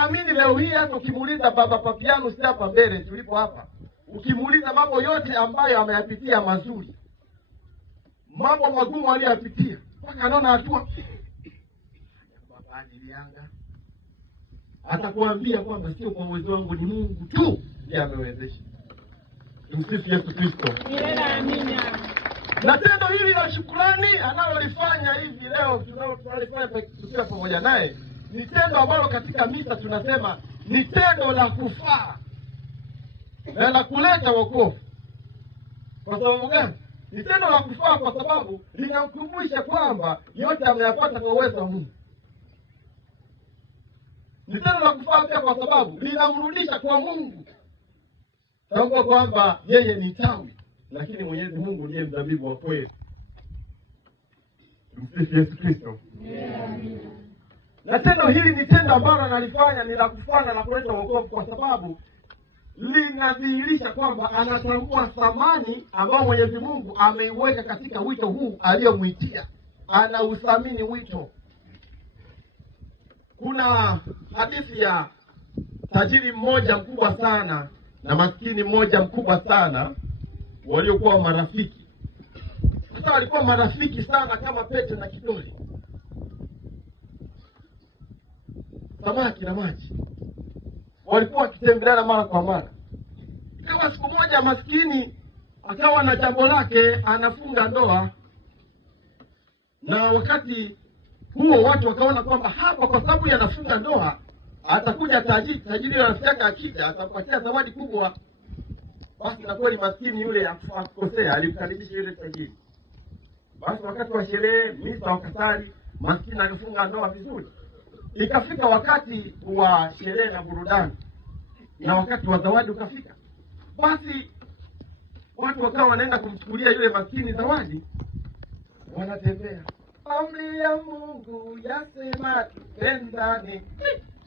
naamini leo hii hata ukimuuliza Baba Papiano si hapa mbele tulipo hapa, ukimuuliza mambo yote ambayo ameyapitia mazuri, mambo magumu aliyoyapitia, mpaka anaona hatua Yanga, atakuambia kwamba sio kwa uwezo wangu, ni Mungu tu ndiye amewezesha. Tumsifu Yesu Kristo. Amina. Na tendo hili la shukrani analolifanya hivi leo tunalifanya tukiwa pamoja naye, ni tendo ambalo katika misa tunasema ni tendo la kufaa na la kuleta wokovu. Kwa sababu gani? Ni tendo la kufaa kwa sababu linamkumbusha kwamba yote ameyapata kwa uwezo wa Mungu. Ni tendo la kufaa pia kwa sababu linamrudisha kwa Mungu. Tambua kwamba yeye ni tawi, lakini Mwenyezi Mungu ndiye mzabibu wa kweli. Tumsifu Yesu Kristo. Na tendo hili ni tendo ambalo analifanya ni la kufana na kuleta wokovu, kwa sababu linadhihirisha kwamba anatambua thamani ambayo Mwenyezi Mungu ameiweka katika wito huu aliyomwitia. Anauthamini wito. Kuna hadithi ya tajiri mmoja mkubwa sana na maskini mmoja mkubwa sana waliokuwa marafiki. Sasa walikuwa marafiki sana kama pete na kidole, samaki na maji. Walikuwa wakitembeleana mara kwa mara. Kama siku moja maskini akawa na jambo lake, anafunga ndoa, na wakati huo watu wakaona kwamba hapa kwa sababu yanafunga ndoa atakuja tajiri rafiki yake, akija atampatia zawadi kubwa. Basi na kweli maskini yule akukosea, alimkaribisha yule tajiri. Basi wakati wa sherehe, misa wakasali, maskini akafunga ndoa vizuri. Ikafika wakati wa sherehe na burudani, na wakati wa zawadi ukafika. Basi watu wakawa wanaenda kumchukulia yule maskini zawadi, wanatembea. Amri ya Mungu yasema tupendane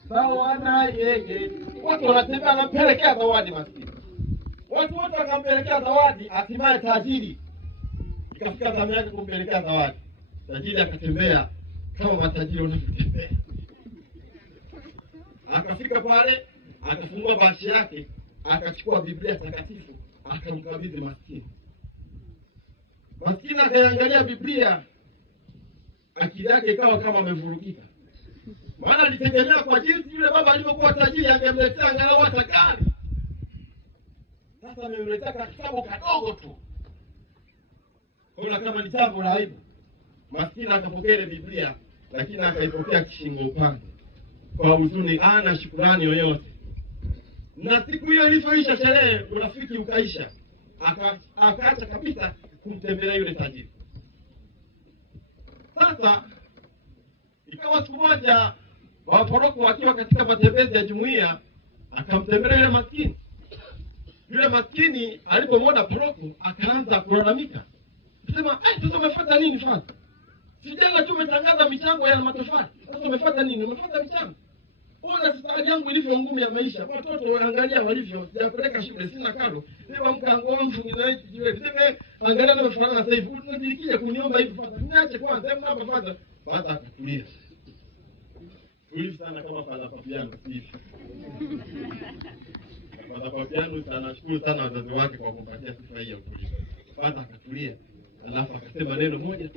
sawa na yeye. Watu wanatembea, anampelekea zawadi maskini. Watu wote wakampelekea zawadi, hatimaye tajiri ikafika zamu yake kumpelekea zawadi. Tajiri akatembea kama matajiri wanavyotembea. Akafika pale, akafungua bashi yake, akachukua Biblia takatifu, akamkabidhi maskini. Maskini akaangalia Biblia, akili yake ikawa kama amevurugika. Maana alitegemea kwa jinsi yule baba alivyokuwa tajiri angemletea angalau hata gari. Sasa amemletea kitabu kadogo tu. Kuna kama ni jambo la aibu. Maskini akapokea ile Biblia, lakini akaipokea kishingo upande. Kwa huzuni, hana shukrani yoyote. Na siku hiyo ilipoisha sherehe, urafiki ukaisha. Akaacha kabisa kumtembelea yule tajiri. Sasa ikawa siku moja waporoko wakiwa katika matembezi ya jumuiya, akamtembelea yule maskini. Yule maskini alipomwona poroko akaanza kulalamika. Akasema, sasa umefuata nini fanya? Sijana tu umetangaza michango ya matofali. Sasa umefuata nini? Umefuata michango. Ona sasa hali yangu ilivyo ngumu ya maisha. Watoto waangalia walivyo, sijapeleka shule, sina karo. Leo mkango wangu ninaishi jiwe. Sema angalia leo fulana sasa hivi. Unajilikia kuniomba hivi fadha. Niache kwanza, hebu hapa fadha. Baada akakulia. Tulivu sana kama Father Papiano hivi. Father Papiano anashukuru sana wazazi wake kwa kumpatia sifa hii ya utulivu. Baada akatulia. Alafu akasema neno moja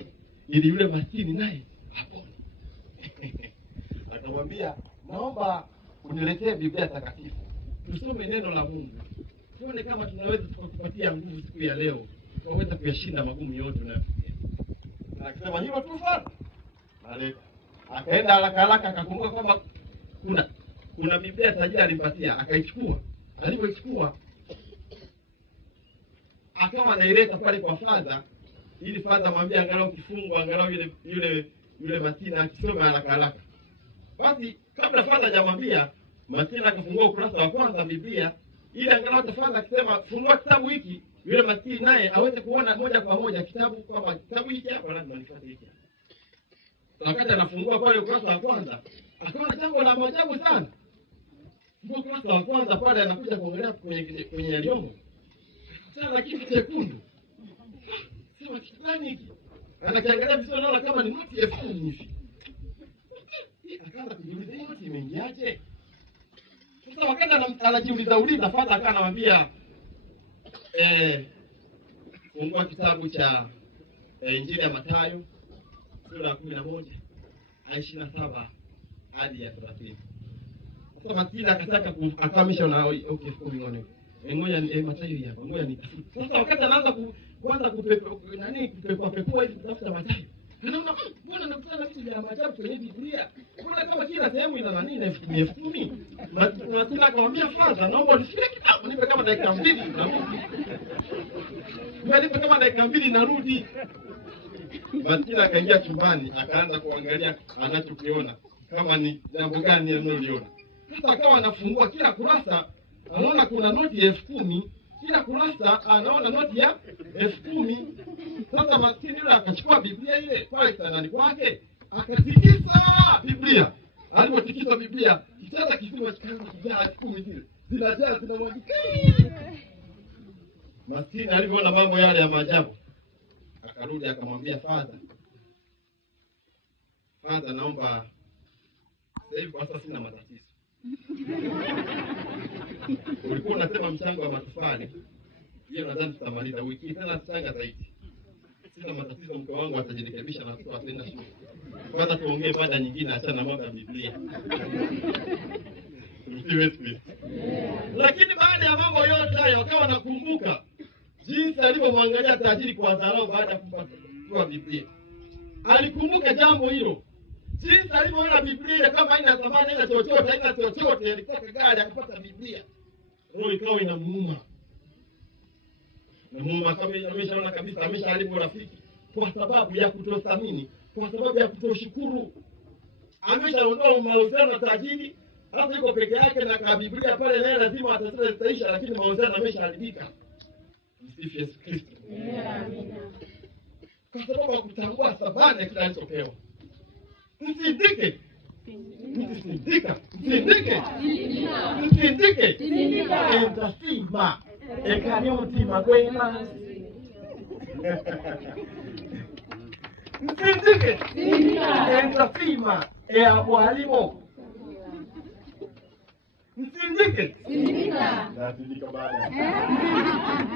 ili yule maskini naye apone. Akamwambia, naomba uniletee Biblia takatifu, tusome neno la Mungu, tuone kama tunaweza tukakupatia nguvu siku ya leo, tukaweza kuyashinda magumu yote unayopitia. Akasema hilo tu fadha. Aleta. Akaenda haraka akakumbuka kwamba kuna Biblia tajiri alimpatia, akaichukua. Alipoichukua akawa anaileta pale kwa fadha, ili fadha mwambie angalau kifungo, angalau yule maskini akisoma haraka. Basi kabla fadha hajamwambia, maskini akafungua ukurasa wa kwanza Biblia, ili angalau fadha akisema fungua kitabu hiki, yule maskini naye aweze kuona moja kwa moja kitabu, kwamba kitabu hiki hapa lazima nifuate hiki. Wakati anafungua pale ukurasa wa kwanza, akaona jambo la maajabu sana. Kwa ukurasa wa kwanza pale anakuja kuongelea kwenye yaliyomo. Sasa kitu chekundu. Sema kitu gani hiki? Anakiangalia vizuri, naona kama ni noti 10,000 hivi. Akaanza kujiuliza, noti imeingiaje? wakati anajiuliza Father akawa anamwambia fungua kitabu cha Injili ya Mathayo sura ya 11 aya 27 hadi ya 30. Sasa Matilda akataka akahamisha na okay ngone. Ngoja ni Mathayo hapa. Ngoja ni. Sasa wakati anaanza kuanza kupekua hivi kutafuta Mathayo. Anaona mbona nakutana vitu vya maajabu kwenye Biblia? Mbona kama kila sehemu ina nani na 10,000? Matilda akamwambia Father, naomba unifikie kitabu nipe kama dakika 2 narudi. Nipe kama dakika 2 narudi. Matilda akaingia chumbani akaanza kuangalia anachokiona kama ni jambo gani analiona. Sasa akawa anafungua kila kurasa anaona kuna noti ya 10,000, kila kurasa anaona noti ya 10,000. Sasa maskini yule akachukua Biblia ile pale kitandani kwake akatikisa Biblia. Alipotikisa Biblia kitanda kikubwa kikaanza kujaa 10,000 zile. Zinajaa zinamwagika. Maskini alipoona mambo yale ya maajabu akarudi akamwambia Father, naomba sasa hivi kwa sasa sina matatizo. Ulikuwa unasema mchango wa matofali. Hiyo nadhani tutamaliza wiki tena tutanga zaidi. Sina matatizo, mke wangu atajirekebisha na kutoa tena shule. Kwanza tuongee mada nyingine achana na mambo ya Biblia. Lakini baada ya mambo yote hayo wakawa nakumbuka jinsi alivyomwangalia tajiri kwa dharau baada ya kupata Biblia. Alikumbuka jambo hilo. Jinsi alivyoona Biblia kama haina thamani na chochote, alitaka gari akapata Biblia. Roho ikawa inamuuma. Na Mungu ameshaona kabisa ameshaharibu rafiki kwa sababu ya kutothamini, kwa sababu ya kutoshukuru. Ameshaondoa mahusiano na tajiri, hata yuko peke yake na kwa Biblia pale naye lazima atasema zitaisha, lakini mahusiano yameshaharibika. Msifu Yesu Kristo. Amina. Kwa sababu ya kutambua thamani ya kila alichopewa. Msindike. Entasima. Ekanimutima kwema. Msindike. Entasima. Mwalimu. Msindike. Sindika baada.